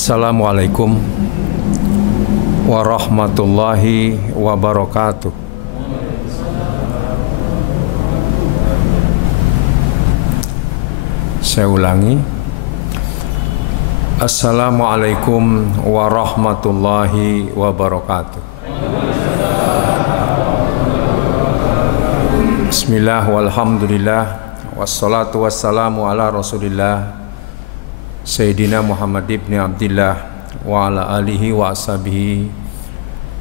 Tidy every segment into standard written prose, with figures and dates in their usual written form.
Assalamualaikum warahmatullahi wabarakatuh. Saya ulangi. Assalamualaikum warahmatullahi wabarakatuh. Bismillah walhamdulillah wassalatu wassalamu ala rasulillah Sayyidina Muhammad ibn Abdillah wa ala alihi wa ashabihi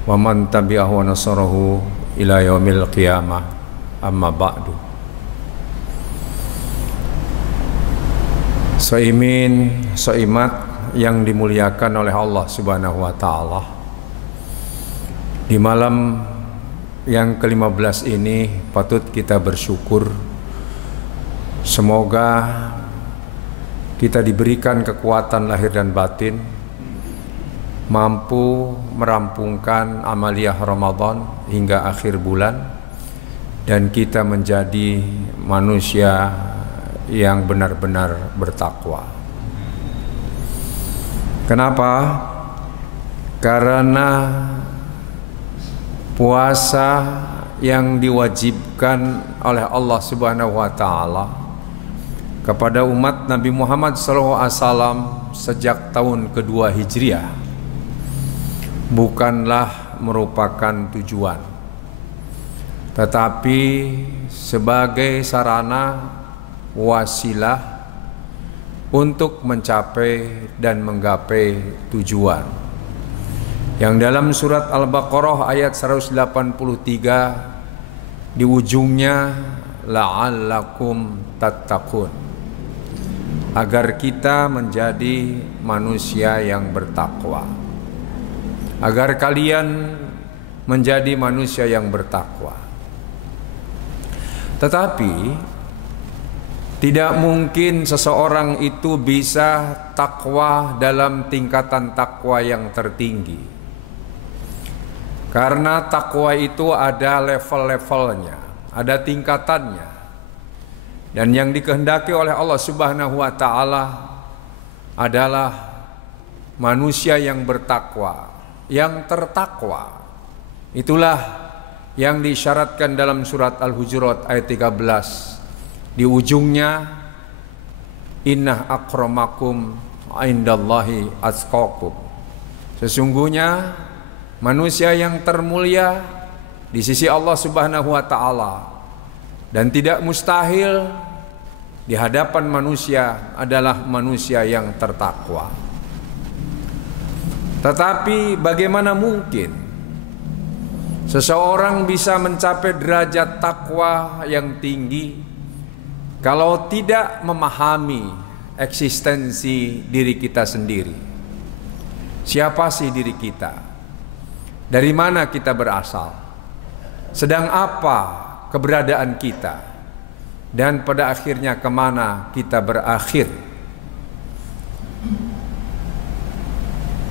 wa man tabi'ahu wa nasarahu ila yaumil qiyamah, amma ba'du. Soimin, soimat yang dimuliakan oleh Allah Subhanahu wa ta'ala, di malam yang ke-15 ini patut kita bersyukur. Semoga kita diberikan kekuatan lahir dan batin, mampu merampungkan amaliyah Ramadan hingga akhir bulan, dan kita menjadi manusia yang benar-benar bertakwa. Kenapa? Karena puasa yang diwajibkan oleh Allah Subhanahu wa ta'ala kepada umat Nabi Muhammad SAW sejak tahun kedua Hijriah bukanlah merupakan tujuan, tetapi sebagai sarana wasilah untuk mencapai dan menggapai tujuan. Yang dalam surat Al-Baqarah ayat 183 di ujungnya la'allakum tattaqun, agar kita menjadi manusia yang bertakwa, agar kalian menjadi manusia yang bertakwa. Tetapi tidak mungkin seseorang itu bisa takwa dalam tingkatan takwa yang tertinggi, karena takwa itu ada level-levelnya, ada tingkatannya. Dan yang dikehendaki oleh Allah Subhanahu wa ta'ala adalah manusia yang bertakwa, yang tertakwa. Itulah yang disyaratkan dalam surat Al-Hujurat ayat 13. Di ujungnya, inna akramakum indallahi atqakum. Sesungguhnya manusia yang termulia di sisi Allah Subhanahu wa ta'ala, dan tidak mustahil di hadapan manusia adalah manusia yang tertakwa. Tetapi bagaimana mungkin seseorang bisa mencapai derajat takwa yang tinggi kalau tidak memahami eksistensi diri kita sendiri? Siapa sih diri kita? Dari mana kita berasal? Sedang apa keberadaan kita, dan pada akhirnya kemana kita berakhir?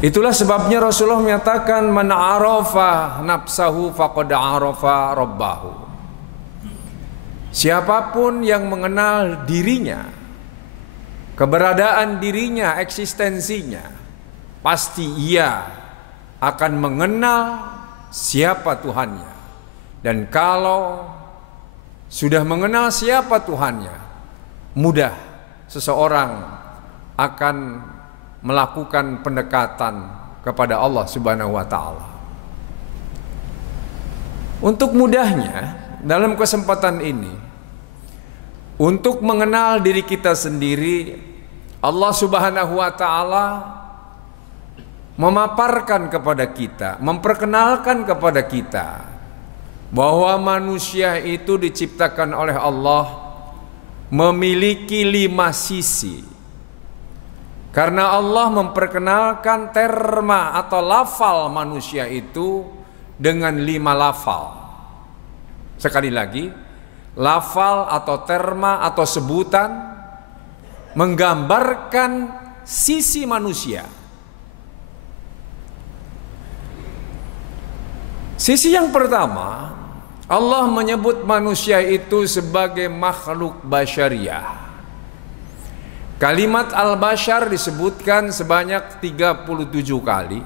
Itulah sebabnya Rasulullah menyatakan, man arafa nafsahu faqad arafa rabbahu. Siapapun yang mengenal dirinya, keberadaan dirinya, eksistensinya, pasti ia akan mengenal siapa Tuhannya. Dan kalau sudah mengenal siapa Tuhannya, mudah seseorang akan melakukan pendekatan kepada Allah Subhanahu wa ta'ala. Untuk mudahnya, dalam kesempatan ini, untuk mengenal diri kita sendiri, Allah Subhanahu wa ta'ala memaparkan kepada kita, memperkenalkan kepada kita bahwa manusia itu diciptakan oleh Allah memiliki 5 sisi. Karena Allah memperkenalkan terma atau lafal manusia itu dengan 5 lafal. Sekali lagi, lafal atau terma atau sebutan menggambarkan sisi manusia. Sisi yang pertama, Allah menyebut manusia itu sebagai makhluk basyariah. Kalimat al-bashar disebutkan sebanyak 37 kali,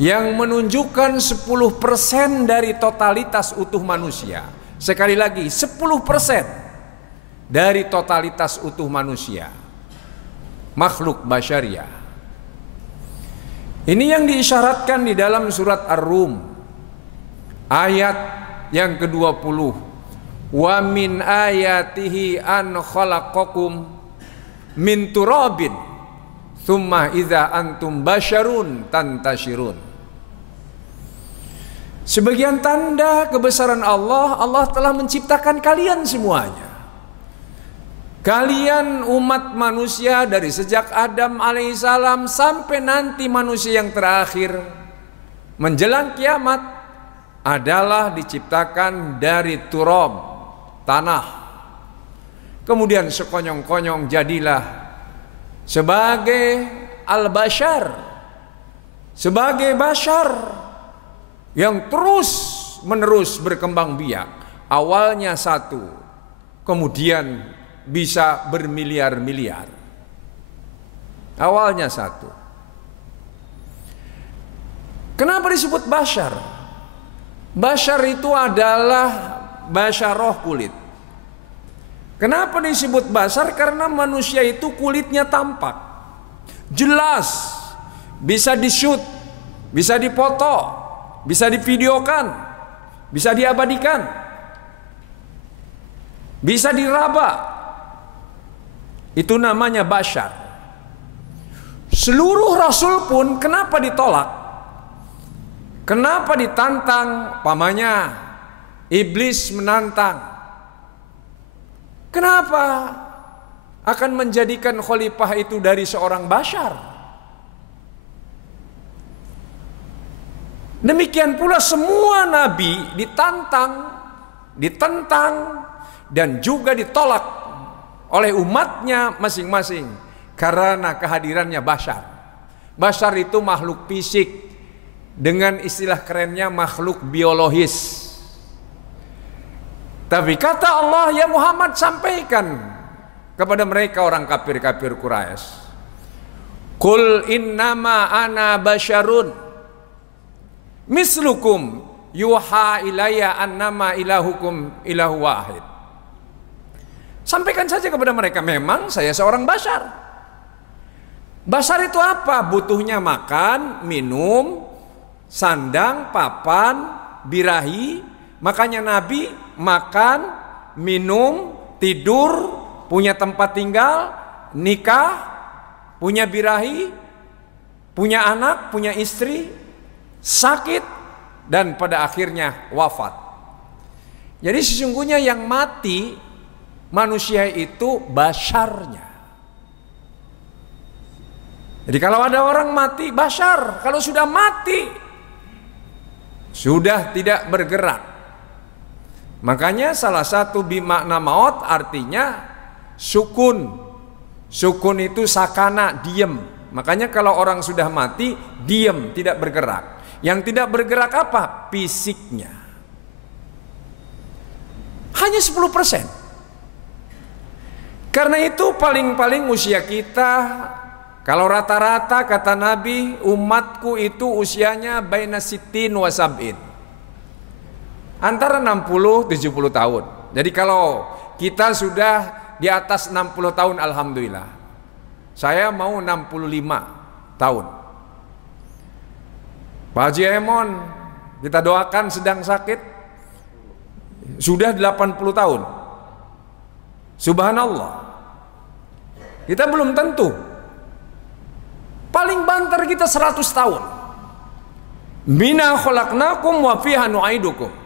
yang menunjukkan 10% dari totalitas utuh manusia. Sekali lagi, 10% dari totalitas utuh manusia, makhluk basyariah. Ini yang diisyaratkan di dalam surat Ar-Rum ayat yang ke-20. Wa min ayatihi an khalaqakum min turabin thumma idza antum basyarun tantashirun. Sebagian tanda kebesaran Allah, Allah telah menciptakan kalian semuanya. Kalian umat manusia dari sejak Adam alaihissalam sampai nanti manusia yang terakhir menjelang kiamat adalah diciptakan dari turab, tanah. Kemudian sekonyong-konyong jadilah sebagai al-bashar, sebagai bashar yang terus menerus berkembang biak. Awalnya satu, kemudian bisa bermiliar-miliar. Awalnya satu. Kenapa disebut bashar? Bashar itu adalah basyaroh, kulit. Kenapa disebut bashar? Karena manusia itu kulitnya tampak, jelas, bisa di-shoot, bisa dipoto, bisa divideokan, bisa diabadikan, bisa diraba. Itu namanya bashar. Seluruh rasul pun kenapa ditolak? Kenapa ditantang? Pamannya iblis menantang. Kenapa akan menjadikan khalifah itu dari seorang bashar? Demikian pula semua nabi ditentang dan juga ditolak oleh umatnya masing-masing karena kehadirannya bashar. Bashar itu makhluk fisik, dengan istilah kerennya makhluk biologis. Tapi kata Allah, ya Muhammad, sampaikan kepada mereka orang kafir-kafir Quraisy, Qul innama ana basyarun mislukum yuha ilayya annama ilahukum ilahu wahid. Sampaikan saja kepada mereka, memang saya seorang bashar. Bashar itu apa? Butuhnya makan, minum, sandang, papan, birahi. Makanya Nabi makan, minum, tidur, punya tempat tinggal, nikah, punya birahi, punya anak, punya istri, sakit, dan pada akhirnya wafat. Jadi sesungguhnya yang mati manusia itu basyarnya. Jadi kalau ada orang mati, basyar. Kalau sudah mati, sudah tidak bergerak. Makanya salah satu bimakna maut artinya sukun. Sukun itu sakana, diam. Makanya kalau orang sudah mati, diam, tidak bergerak. Yang tidak bergerak apa? Fisiknya. Hanya 10%. Karena itu paling-paling usia kita, kalau rata-rata kata Nabi, umatku itu usianya baina sittin wa sab'in. Antara 60-70 tahun. Jadi kalau kita sudah di atas 60 tahun, alhamdulillah. Saya mau 65 tahun. Pak Haji Emon, kita doakan sedang sakit, sudah 80 tahun. Subhanallah. Kita belum tentu. Paling banter kita 100 tahun. Minna khalaqnakum wa fiha nu'idukum.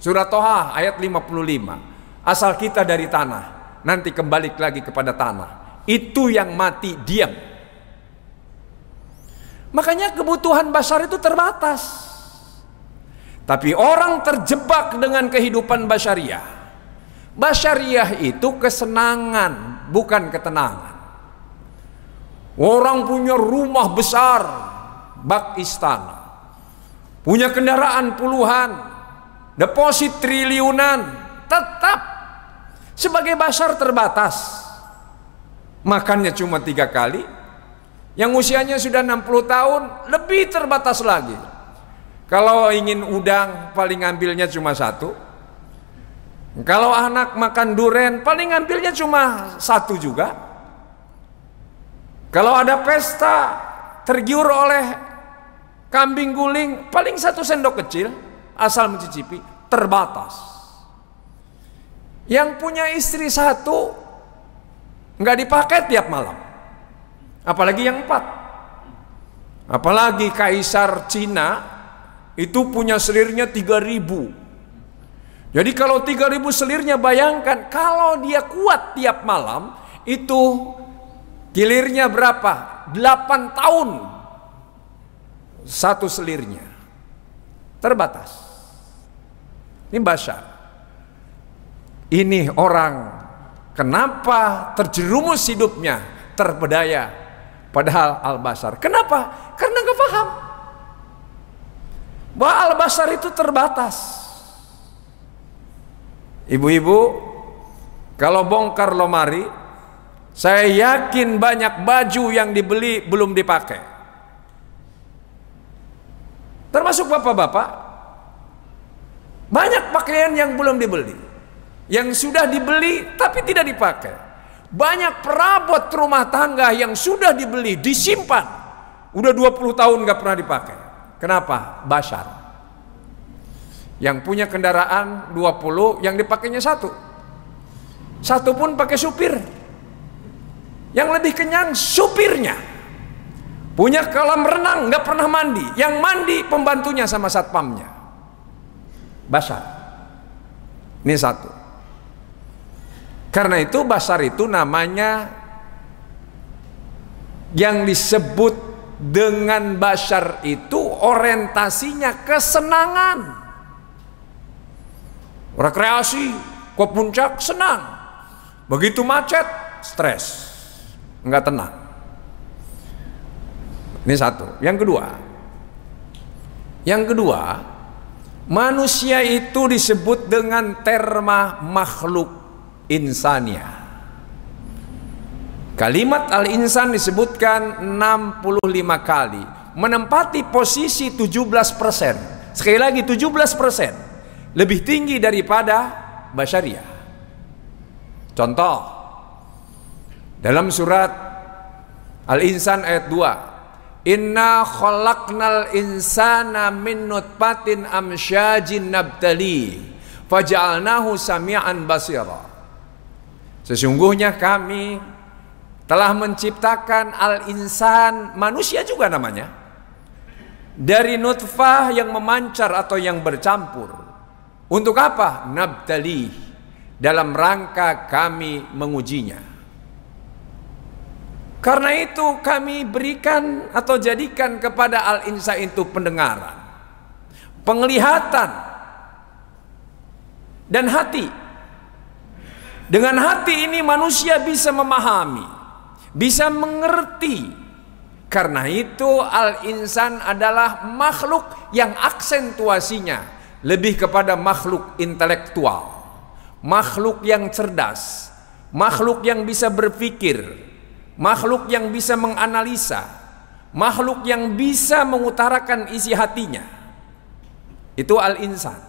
Surah Toha ayat 55. Asal kita dari tanah, nanti kembali lagi kepada tanah. Itu yang mati diam. Makanya kebutuhan bashar itu terbatas. Tapi orang terjebak dengan kehidupan basyariah. Basyariah itu kesenangan, bukan ketenangan. Orang punya rumah besar, bak istana, punya kendaraan puluhan, deposit triliunan, tetap sebagai bashar terbatas. makannya cuma 3 kali. Yang usianya sudah 60 tahun lebih terbatas lagi. Kalau ingin udang paling ngambilnya cuma 1. Kalau anak makan duren paling ngambilnya cuma 1 juga. Kalau ada pesta tergiur oleh kambing guling paling 1 sendok kecil asal mencicipi, terbatas. Yang punya istri 1 nggak dipakai tiap malam, apalagi yang 4. Apalagi kaisar Cina itu punya selirnya 3.000. Jadi kalau 3.000 selirnya, bayangkan kalau dia kuat tiap malam itu kilirnya berapa? 8 tahun 1 selirnya. Terbatas. Ini Bashar. Ini orang kenapa terjerumus hidupnya, terpedaya. Padahal Al-Bashar. Kenapa? Karena gak paham bahwa Al-Bashar itu terbatas. Ibu-ibu, kalau bongkar lemari, saya yakin banyak baju yang dibeli belum dipakai. Termasuk bapak-bapak, banyak pakaian yang belum dibeli, yang sudah dibeli tapi tidak dipakai. Banyak perabot rumah tangga yang sudah dibeli, disimpan, udah 20 tahun gak pernah dipakai. Kenapa? Bashar. Yang punya kendaraan 20, yang dipakainya 1. 1 pun pakai supir. Yang lebih kenyang supirnya. Punya kolam renang gak pernah mandi, yang mandi pembantunya sama satpamnya. Bashar. Ini 1. Karena itu Bashar itu namanya, yang disebut dengan Bashar itu orientasinya kesenangan. Rekreasi, ke puncak senang. Begitu macet, stres, nggak tenang. Ini 1. Yang kedua, manusia itu disebut dengan terma makhluk insania. Kalimat al-insan disebutkan 65 kali, menempati posisi 17%. Sekali lagi 17%. Lebih tinggi daripada Basyariah. Contoh, dalam surat Al-Insan ayat 2, Inna khalaqnal insana min nutfatin amsyajin nabtali faja'alnahu sami'an basira. Sesungguhnya kami telah menciptakan al-insan, manusia juga namanya, dari nutfah yang memancar atau yang bercampur. Untuk apa? Nabtali, dalam rangka kami mengujinya. Karena itu kami berikan atau jadikan kepada al-insan itu pendengaran, penglihatan, dan hati. Dengan hati ini manusia bisa memahami, bisa mengerti. Karena itu al-insan adalah makhluk yang aksentuasinya lebih kepada makhluk intelektual, makhluk yang cerdas, makhluk yang bisa berpikir, makhluk yang bisa menganalisa, makhluk yang bisa mengutarakan isi hatinya. Itu al-insan.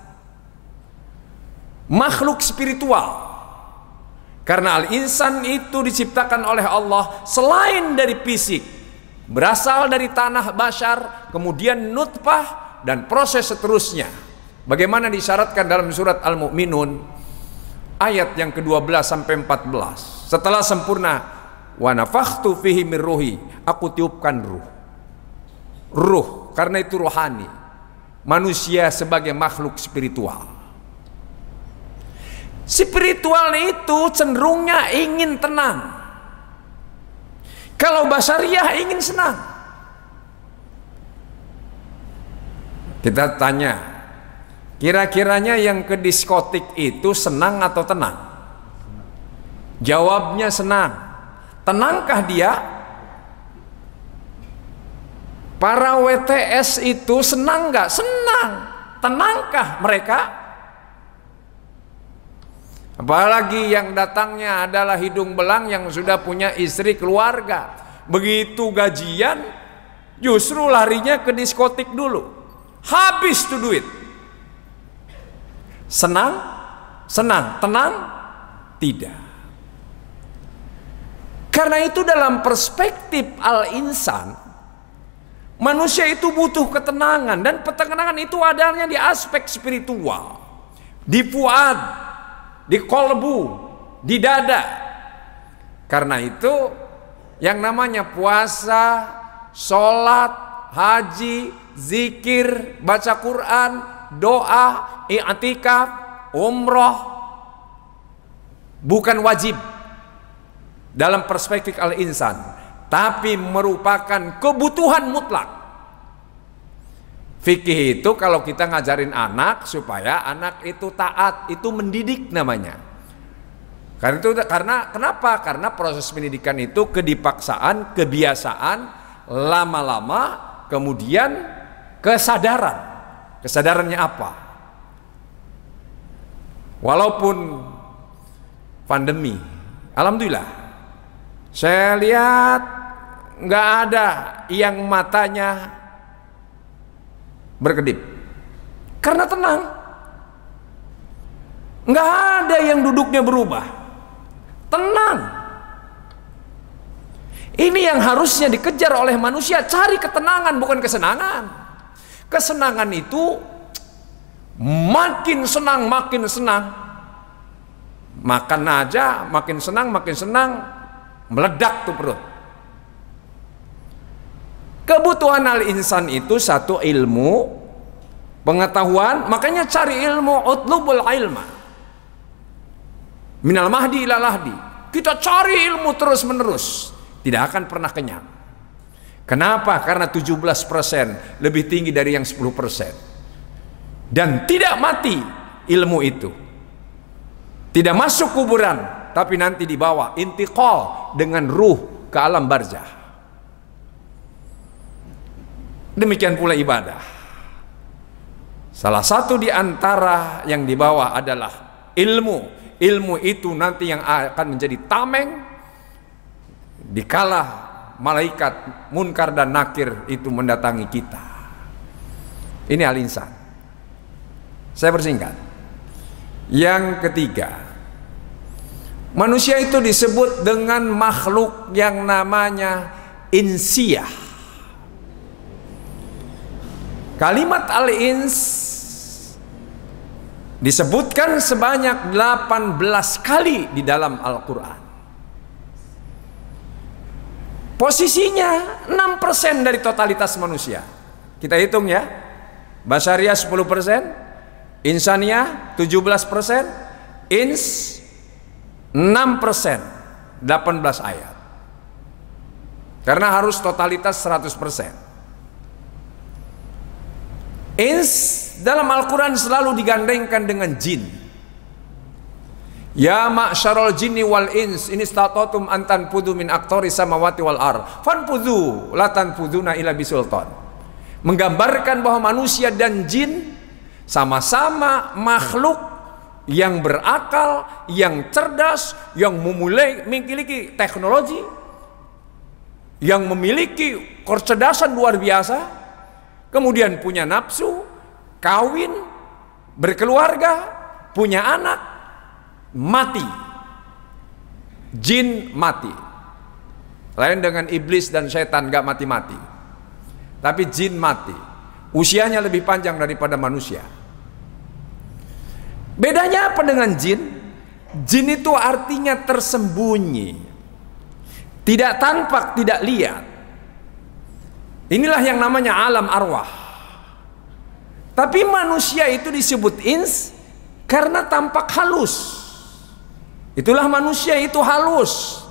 Makhluk spiritual. Karena al-insan itu diciptakan oleh Allah selain dari fisik, berasal dari tanah Bashar, kemudian nutfah, dan proses seterusnya. Bagaimana disyaratkan dalam surat Al-Mu'minun ayat yang ke-12 sampai 14. Setelah sempurna, wa nafakhtu fihi min ruhi, aku tiupkan ruh, karena itu rohani. Manusia sebagai makhluk spiritual. Spiritual itu cenderungnya ingin tenang. Kalau Basyariah ingin senang. Kita tanya, kira-kiranya yang ke diskotik itu senang atau tenang? Jawabnya senang. Tenangkah dia? Para WTS itu senang nggak? Senang. Tenangkah mereka? Apalagi yang datangnya adalah hidung belang yang sudah punya istri keluarga. Begitu gajian justru larinya ke diskotik dulu. Habis tuh duit. Senang? Senang. Tenang? Tidak. Karena itu dalam perspektif al-insan, manusia itu butuh ketenangan. Dan ketenangan itu adanya di aspek spiritual, di fuad, di kolbu, di dada. Karena itu yang namanya puasa, sholat, haji, zikir, baca Quran, doa, i'tikaf, umroh bukan wajib dalam perspektif al-insan, tapi merupakan kebutuhan mutlak. Fikih itu kalau kita ngajarin anak supaya anak itu taat, itu mendidik namanya. Karena kenapa? Karena proses pendidikan itu kedipaksaan, kebiasaan, lama-lama kemudian kesadaran. Kesadarannya apa? Walaupun pandemi, alhamdulillah, saya lihat nggak ada yang matanya berkedip karena tenang. Nggak ada yang duduknya berubah, tenang. Ini yang harusnya dikejar oleh manusia, cari ketenangan bukan kesenangan. Kesenangan itu makin senang makin senang, makan aja makin senang meledak tuh perut. Kebutuhan al-insan itu satu, ilmu, pengetahuan. Makanya cari ilmu, utlubul ilma minal mahdi ila lahdi. Kita cari ilmu terus menerus, tidak akan pernah kenyang. Kenapa? Karena 17% lebih tinggi dari yang 10%. Dan tidak mati ilmu itu, tidak masuk kuburan, tapi nanti dibawa intiqal dengan ruh ke alam barzah. Demikian pula ibadah. Salah satu di antara yang dibawa adalah ilmu. Ilmu itu nanti yang akan menjadi tameng dikala malaikat munkar dan nakir itu mendatangi kita. Ini al-insan. Saya persingkat. Yang ketiga, manusia itu disebut dengan makhluk yang namanya insiyah. Kalimat al-ins disebutkan sebanyak 18 kali di dalam Al-Quran. Posisinya 6% dari totalitas manusia. Kita hitung ya. Basyariah 10%, Insaniyah 17%, Ins 6%, 18 ayat. Karena harus totalitas 100%. Ins dalam Al-Quran selalu digandengkan dengan jin. Ya ma'syarul jinni wal ins in istata'tum an tanfudhu min aqtari samawati wal ard fanfudhu la tanfudhuna illa bisultan. Menggambarkan bahwa manusia dan jin sama-sama makhluk yang berakal, yang cerdas, yang memiliki teknologi, yang memiliki kecerdasan luar biasa. Kemudian punya nafsu, kawin, berkeluarga, punya anak, mati. Jin mati. Lain dengan iblis dan setan gak mati-mati. Tapi jin mati. Usianya lebih panjang daripada manusia. Bedanya apa dengan jin? Jin itu artinya tersembunyi, tidak tampak, tidak lihat. Inilah yang namanya alam arwah. Tapi manusia itu disebut ins karena tampak halus. Itulah manusia itu halus.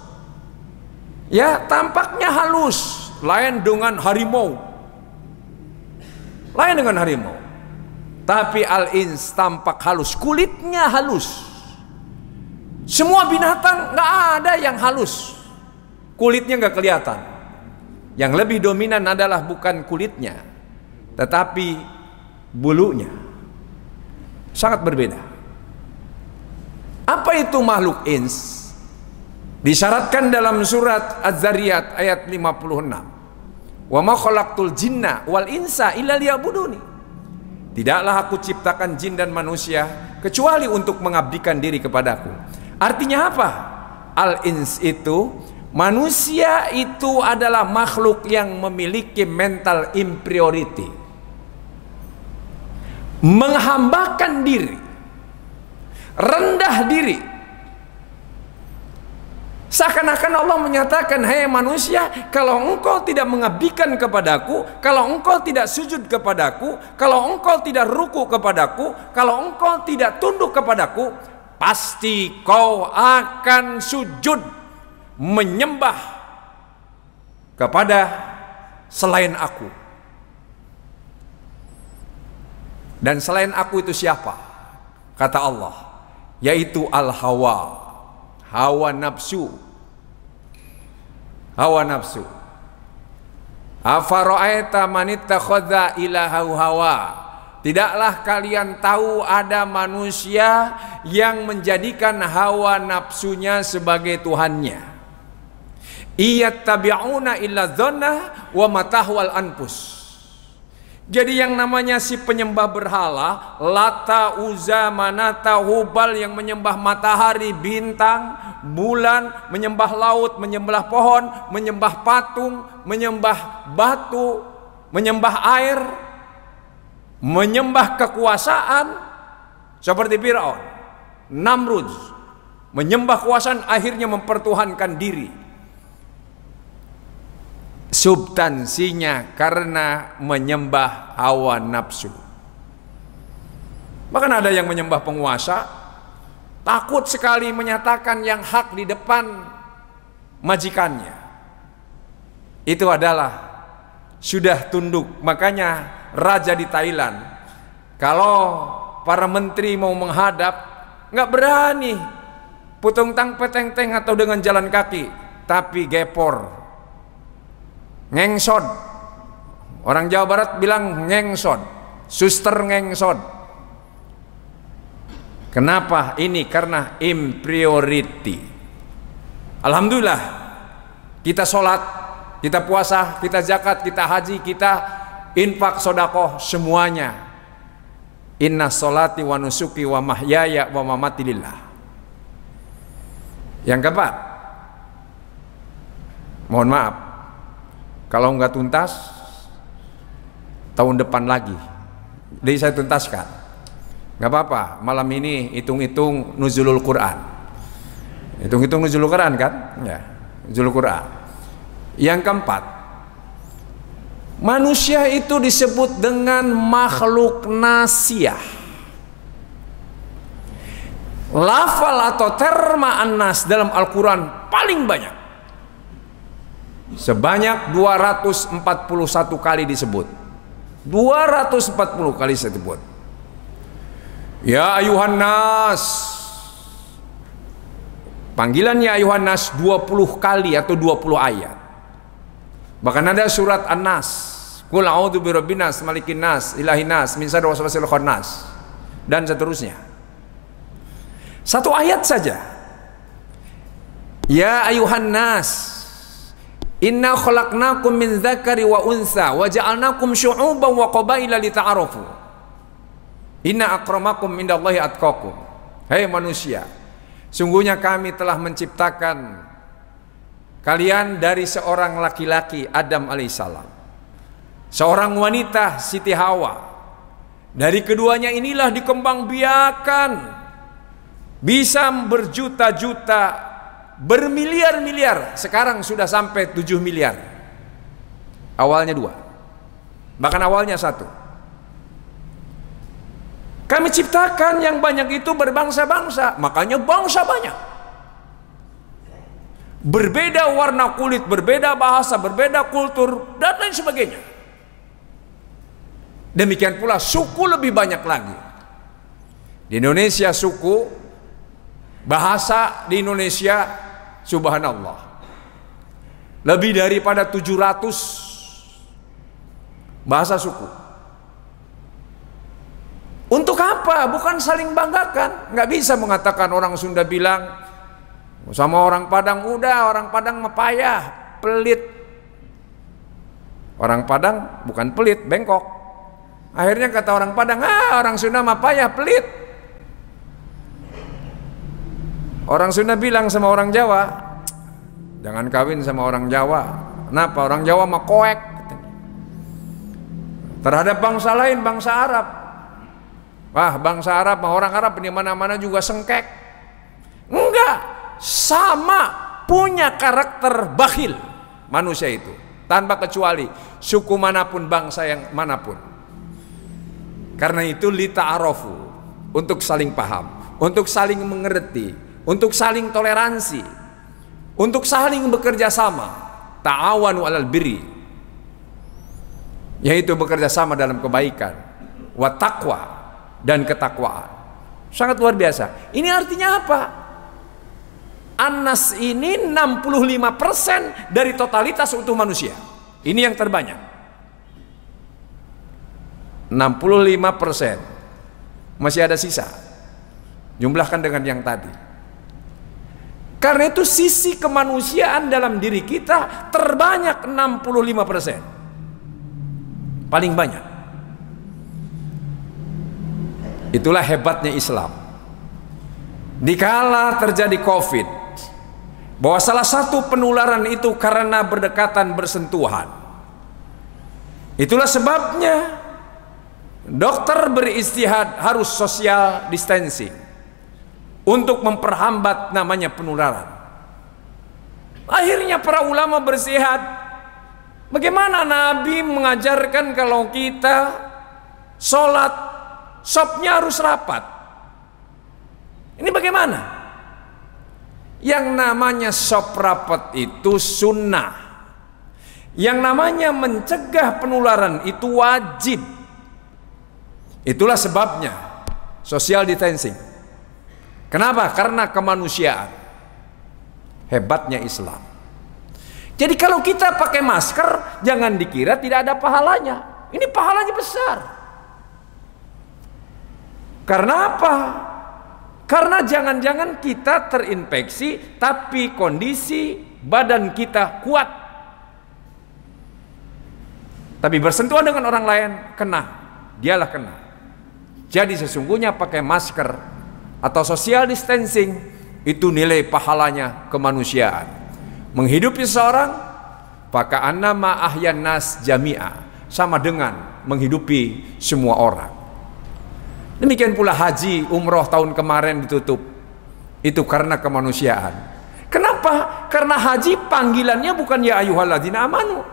Ya, tampaknya halus. Lain dengan harimau. Lain dengan harimau. Tapi al-ins tampak halus, kulitnya halus. Semua binatang nggak ada yang halus, kulitnya nggak kelihatan. Yang lebih dominan adalah bukan kulitnya, tetapi bulunya. Sangat berbeda. Apa itu makhluk ins? Disyaratkan dalam surat Az-Zariyat ayat 56. Wa ma khalaqtul jinna wal insa illa liya'buduni. Tidaklah aku ciptakan jin dan manusia kecuali untuk mengabdikan diri kepadaku. Artinya apa? Al-ins itu, manusia itu adalah makhluk yang memiliki mental inferiority, menghambakan diri, rendah diri. Seakan-akan Allah menyatakan, hei manusia, kalau engkau tidak mengabdikan kepadaku, kalau engkau tidak sujud kepadaku, kalau engkau tidak ruku kepadaku, kalau engkau tidak tunduk kepadaku, pasti kau akan sujud menyembah kepada selain aku. Dan selain aku itu siapa? Kata Allah, yaitu al-hawa, hawa nafsu. Hawa nafsu. Afara'aita man ittakhadha ilahahu hawa. Tidaklah kalian tahu ada manusia yang menjadikan hawa nafsunya sebagai tuhannya. Iyattabi'una illa dhanna wa matahwal anfus. Jadi yang namanya si penyembah berhala, Lata, Uzza, Manata, Hubal, yang menyembah matahari, bintang, bulan, menyembah laut, menyembah pohon, menyembah patung, menyembah batu, menyembah air, menyembah kekuasaan, seperti Fir'aun, Namrud, menyembah kekuasaan, akhirnya mempertuhankan diri. Substansinya karena menyembah hawa nafsu. Bahkan ada yang menyembah penguasa, takut sekali menyatakan yang hak di depan majikannya. Itu adalah sudah tunduk. Makanya raja di Thailand, kalau para menteri mau menghadap, nggak berani putung tang peteng teng atau dengan jalan kaki, tapi gepor, ngengsod. Orang Jawa Barat bilang ngengsod, suster ngengsod. Kenapa? Ini karena inferiority. Alhamdulillah, kita sholat, kita puasa, kita zakat, kita haji, kita infak, sodakoh, semuanya. Inna sholati wa nusuki wa mahyaya wa mamati lillah. Yang keempat, mohon maaf, kalau nggak tuntas, tahun depan lagi. Jadi saya tuntaskan. Nggak apa-apa, malam ini hitung-hitung nuzulul Quran. Hitung-hitung nuzulul Quran kan? Ya, nuzulul Quran. Yang keempat, manusia itu disebut dengan makhluk nasiyah. Lafal atau terma an-nas dalam Al-Quran paling banyak. Sebanyak 241 kali disebut. 240 kali disebut. Ya ayuhan nas. Panggilan ya ayuhan nas 20 kali atau 20 ayat. Bahkan ada surat An-Nas. Qul a'udzu birabbin nas, malikin nas, ilahin nas, min syarri waswasil khannas, dan seterusnya. Satu ayat saja. Ya ayuhan nas, inna khalaqnakum min dzakari wa untha wa ja'alnakum syu'uban wa qabaila lita'arafu. Inna akramakum indallahi atqakum. Hei manusia, sungguhnya kami telah menciptakan kalian dari seorang laki-laki Adam alaihissalam, seorang wanita Siti Hawa. Dari keduanya inilah dikembangbiakan, bisa berjuta-juta, bermiliar-miliar. Sekarang sudah sampai 7 miliar. Awalnya 2, bahkan awalnya 1. Kami ciptakan yang banyak itu berbangsa-bangsa, makanya bangsa banyak. Berbeda warna kulit, berbeda bahasa, berbeda kultur, dan lain sebagainya. Demikian pula suku lebih banyak lagi. Di Indonesia suku, bahasa di Indonesia, subhanallah, lebih daripada 700 bahasa suku. Untuk apa? Bukan saling banggakan. Nggak bisa mengatakan orang Sunda bilang sama orang Padang, udah orang Padang mah payah, pelit. Orang Padang bukan pelit, bengkok. Akhirnya kata orang Padang, orang Sunda mah payah, pelit. Orang Sunda bilang sama orang Jawa, jangan kawin sama orang Jawa. Kenapa? Orang Jawa mah koek. Terhadap bangsa lain, bangsa Arab. Wah, bangsa Arab, orang Arab di mana-mana juga sengkek. Enggak, sama punya karakter bakhil manusia itu, tanpa kecuali suku manapun, bangsa yang manapun. Karena itu lita'arofu, untuk saling paham, untuk saling mengerti, untuk saling toleransi, untuk saling bekerja sama. Ta'awanu 'alal birri, yaitu bekerja sama dalam kebaikan, wa taqwa, dan ketakwaan. Sangat luar biasa. Ini artinya apa? An-Nas ini 65% dari totalitas utuh manusia. Ini yang terbanyak. 65%. Masih ada sisa. Jumlahkan dengan yang tadi. Karena itu sisi kemanusiaan dalam diri kita terbanyak 65%. Paling banyak. Itulah hebatnya Islam. Dikala terjadi COVID, bahwa salah satu penularan itu karena berdekatan, bersentuhan. Itulah sebabnya dokter beristihad harus social distancing untuk memperhambat namanya penularan. Akhirnya para ulama beristihad, bagaimana Nabi mengajarkan kalau kita sholat sopnya harus rapat. Ini bagaimana? Yang namanya sop rapat itu sunnah. Yang namanya mencegah penularan itu wajib. Itulah sebabnya social distancing. Kenapa? Karena kemanusiaan. Hebatnya Islam. Jadi kalau kita pakai masker, jangan dikira tidak ada pahalanya. Ini pahalanya besar. Karena apa? Karena jangan-jangan kita terinfeksi, tapi kondisi badan kita kuat. Tapi bersentuhan dengan orang lain, kena. Dialah kena. Jadi sesungguhnya pakai masker atau social distancing, itu nilai pahalanya kemanusiaan. Menghidupi seorang, faka'anna ma ahyan nas jami'a, sama dengan menghidupi semua orang. Demikian pula haji, umroh tahun kemarin ditutup. Itu karena kemanusiaan. Kenapa? Karena haji panggilannya bukan ya ayyuhalladzina amanu.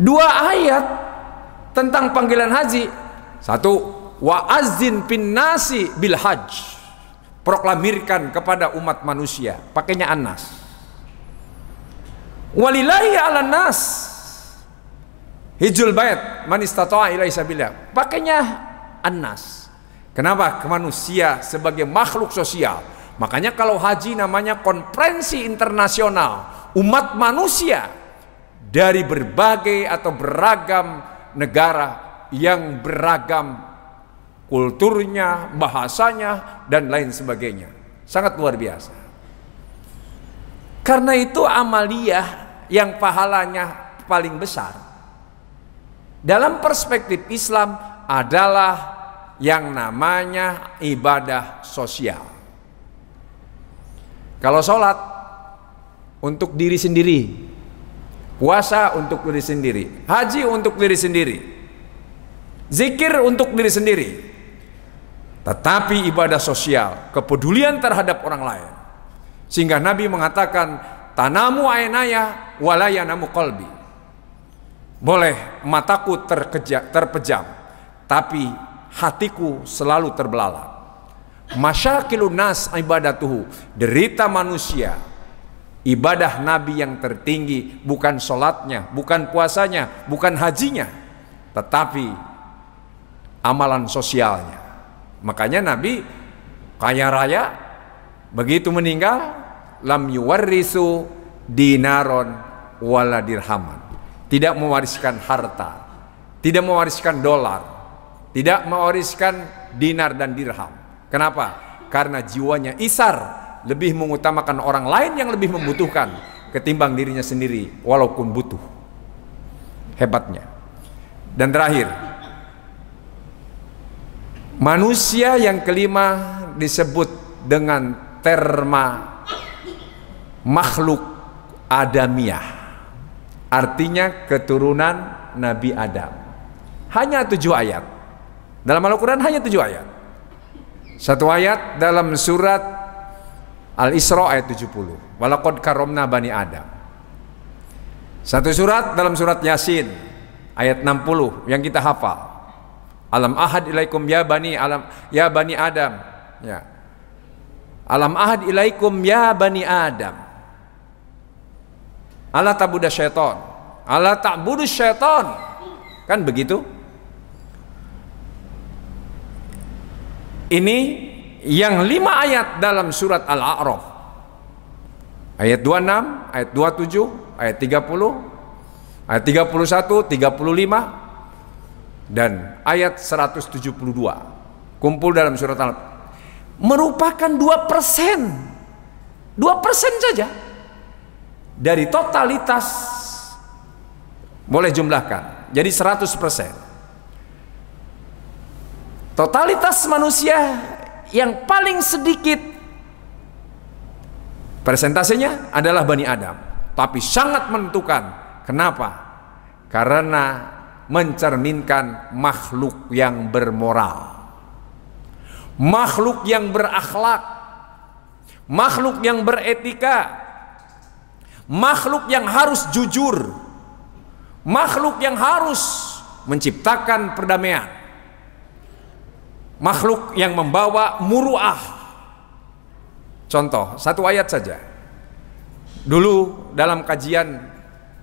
2 ayat tentang panggilan haji. 1, wa azzin fin nasi bil hajj. Proklamirkan kepada umat manusia. Pakainya an-nas. Walillahi 'alan nas hijjul bait man istata'a ilaihi sabila. Pakainya an-nas. Kenapa? Manusia sebagai makhluk sosial. Makanya kalau haji namanya konferensi internasional umat manusia dari berbagai atau beragam negara yang beragam kulturnya, bahasanya, dan lain sebagainya. Sangat luar biasa. Karena itu amaliyah yang pahalanya paling besar dalam perspektif Islam adalah yang namanya ibadah sosial. Kalau sholat untuk diri sendiri, puasa untuk diri sendiri, haji untuk diri sendiri, zikir untuk diri sendiri. Tetapi ibadah sosial, kepedulian terhadap orang lain. Sehingga Nabi mengatakan, tanamu ainaya walayanamu qalbi. Boleh mataku terpejam, tapi hatiku selalu terbelalak. Masyakilun nas ibadatuhu, derita manusia. Ibadah Nabi yang tertinggi bukan sholatnya, bukan puasanya, bukan hajinya, tetapi amalan sosialnya. Makanya Nabi kaya raya, begitu meninggal, lam yuwarrisu dinaron wala dirhaman. Tidak mewariskan harta, tidak mewariskan dolar, tidak mewariskan dinar dan dirham. Kenapa? Karena jiwanya isar, lebih mengutamakan orang lain yang lebih membutuhkan ketimbang dirinya sendiri walaupun butuh. Hebatnya. Dan terakhir, manusia yang kelima disebut dengan terma makhluk adamiyah, artinya keturunan Nabi Adam. Hanya 7 ayat dalam Al-Quran, hanya 7 ayat. Satu ayat dalam surat Al-Isra ayat 70, walaqad karramna bani Adam. Satu surat dalam surat Yasin ayat 60 yang kita hafal, alam ahad ilaikum ya bani Adam, ya, alam ahad ilaikum ya bani Adam, ala ta'budu syaiton, ala ta'budu syaiton, kan begitu. Ini yang 5 ayat dalam surat Al-A'raf, ayat 26, ayat 27, ayat 30, ayat 31, 35, dan ayat 172 kumpul dalam surat Al-A'raf, merupakan 2%, 2% saja dari totalitas. Boleh jumlahkan jadi 100%. Totalitas manusia yang paling sedikit persentasenya adalah Bani Adam, tapi sangat menentukan. Kenapa? Karena mencerminkan makhluk yang bermoral, makhluk yang berakhlak, makhluk yang beretika, makhluk yang harus jujur, makhluk yang harus menciptakan perdamaian, makhluk yang membawa muruah. Contoh, satu ayat saja. Dulu dalam kajian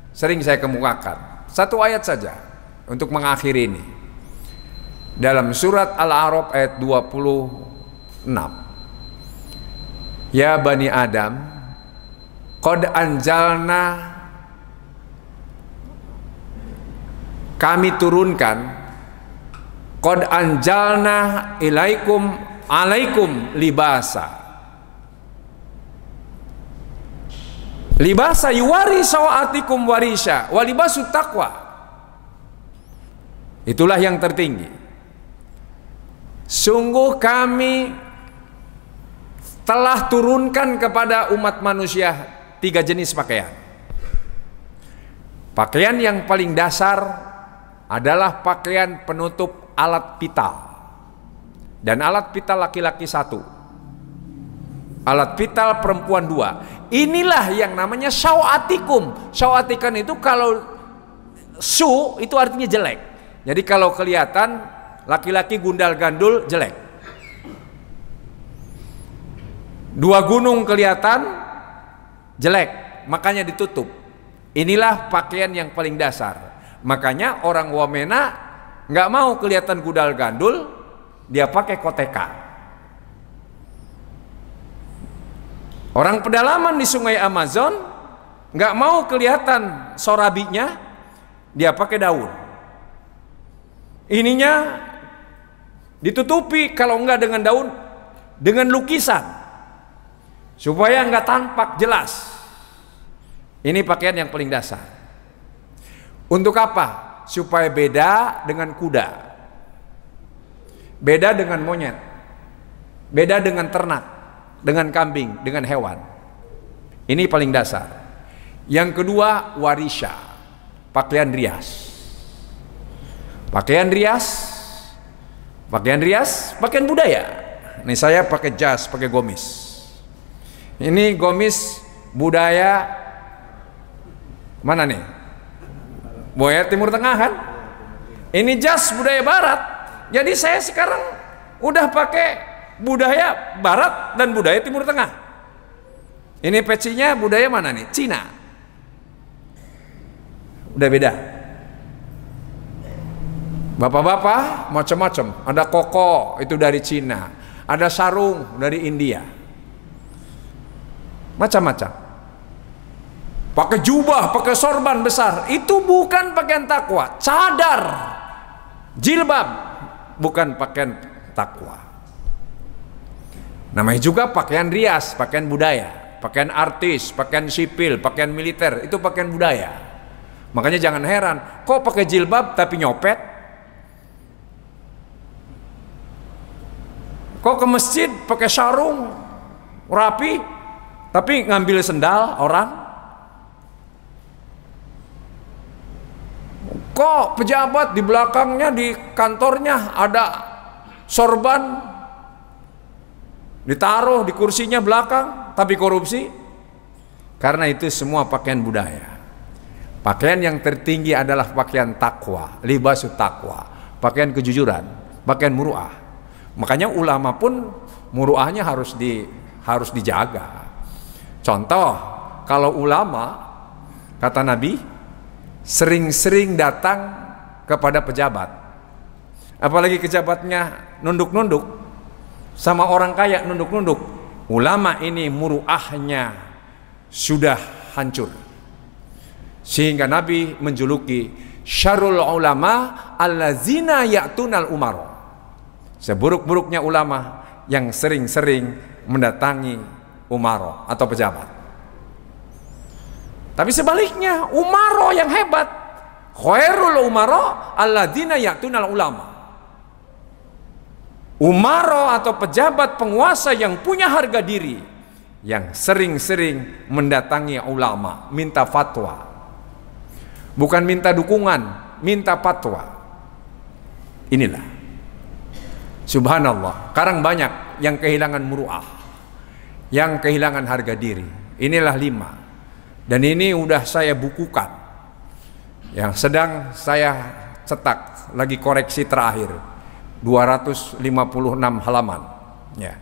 sering saya kemukakan, satu ayat saja untuk mengakhiri ini. Dalam surat Al-A'raf ayat 26. Ya Bani Adam, qad anjalna, kami turunkan, qad anjalna alaikum libasa yuwari sawatikum warisha wa libasu taqwa. Itulah yang tertinggi. Sungguh kami telah turunkan kepada umat manusia 3 jenis pakaian. Pakaian yang paling dasar adalah pakaian penutup alat vital, dan alat vital laki-laki 1, alat vital perempuan 2. Inilah yang namanya syawatikum. Syawatikan itu kalau su itu artinya jelek. Jadi kalau kelihatan laki-laki gundal gandul jelek. 2 gunung kelihatan jelek, makanya ditutup. Inilah pakaian yang paling dasar. Makanya orang wamena nggak mau kelihatan gundal gandul, dia pakai koteka. Orang pedalaman di sungai Amazon nggak mau kelihatan sorabinya, dia pakai daun. Ininya ditutupi, kalau enggak dengan daun, dengan lukisan, supaya nggak tampak jelas. Ini pakaian yang paling dasar. Untuk apa? Supaya beda dengan kuda, beda dengan monyet, beda dengan ternak, dengan kambing, dengan hewan. Ini paling dasar. Yang kedua, warisha, pakaian rias. Pakaian rias, pakaian budaya. Ini saya pakai jas, pakai gomis. Ini gomis budaya mana nih? Budaya Timur Tengah kan? Ini jas budaya Barat. Jadi saya sekarang udah pakai budaya Barat dan budaya Timur Tengah. Ini pecinya budaya mana nih? Cina. Udah beda. Bapak-bapak macam-macam. Ada koko itu dari Cina, ada sarung dari India, macam-macam. Pakai jubah, pakai sorban besar, itu bukan pakaian takwa. Cadar, jilbab bukan pakaian takwa. Namanya juga pakaian rias, pakaian budaya, pakaian artis, pakaian sipil, pakaian militer, itu pakaian budaya. Makanya jangan heran, kok pakai jilbab tapi nyopet? Kok ke masjid pakai sarung rapi tapi ngambil sendal orang? Kok pejabat di belakangnya di kantornya ada sorban ditaruh di kursinya belakang tapi korupsi? Karena itu semua pakaian budaya. Pakaian yang tertinggi adalah pakaian takwa, libasut takwa, pakaian kejujuran, pakaian muru'ah. Makanya ulama pun muru'ahnya harus dijaga. Contoh, kalau ulama, kata Nabi, sering-sering datang kepada pejabat, apalagi pejabatnya nunduk-nunduk, sama orang kaya nunduk-nunduk, ulama ini muru'ahnya sudah hancur. Sehingga Nabi menjuluki syarrul ulama allazina ya'tunal umaro, seburuk-buruknya ulama yang sering-sering mendatangi umaro atau pejabat. Tapi sebaliknya, umaro yang hebat, khairul umaro alladzina ya'tunal ulama. Umaro atau pejabat penguasa yang punya harga diri, yang sering-sering mendatangi ulama, minta fatwa. Bukan minta dukungan, minta fatwa. Inilah, subhanallah, sekarang banyak yang kehilangan muru'ah, yang kehilangan harga diri. Inilah 5. Dan ini udah saya bukukan, yang sedang saya cetak, lagi koreksi terakhir, 256 halaman ya.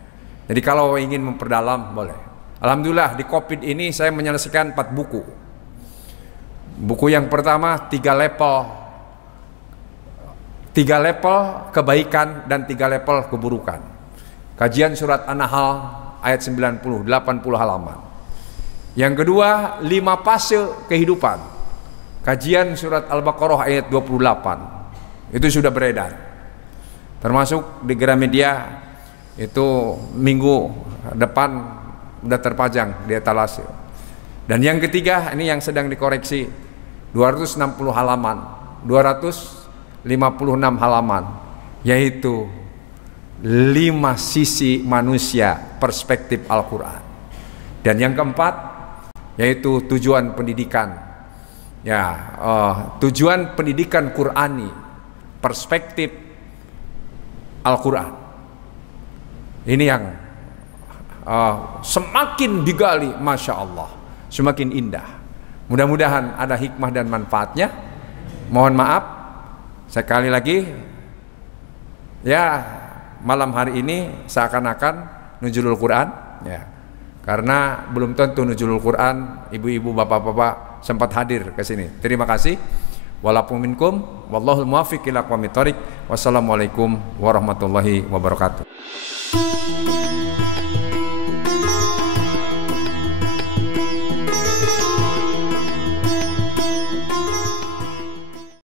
Jadi kalau ingin memperdalam boleh. Alhamdulillah di COVID ini saya menyelesaikan 4 buku. Buku yang pertama 3 level kebaikan dan 3 level keburukan. Kajian surat An-Nahl ayat 90, 80 halaman. Yang kedua 5 fase kehidupan. Kajian surat Al-Baqarah ayat 28. Itu sudah beredar. Termasuk di Gramedia itu minggu depan sudah terpajang di etalase. Dan yang ketiga ini yang sedang dikoreksi, 260 halaman, 256 halaman, yaitu 5 sisi manusia perspektif Al-Quran. Dan yang keempat yaitu tujuan pendidikan, ya, tujuan pendidikan Qurani, perspektif Al-Quran. Ini yang semakin digali, Masya Allah, semakin indah. Mudah-mudahan ada hikmah dan manfaatnya. Mohon maaf sekali lagi ya, malam hari ini seakan-akan nuzulul Quran ya, karena belum tentu nuzulul Quran ibu-ibu bapak-bapak sempat hadir ke sini. Terima kasih. Walaupun minkum wallahul muwaffiq ila aqwamit thoriq. Wassalamualaikum warahmatullahi wabarakatuh.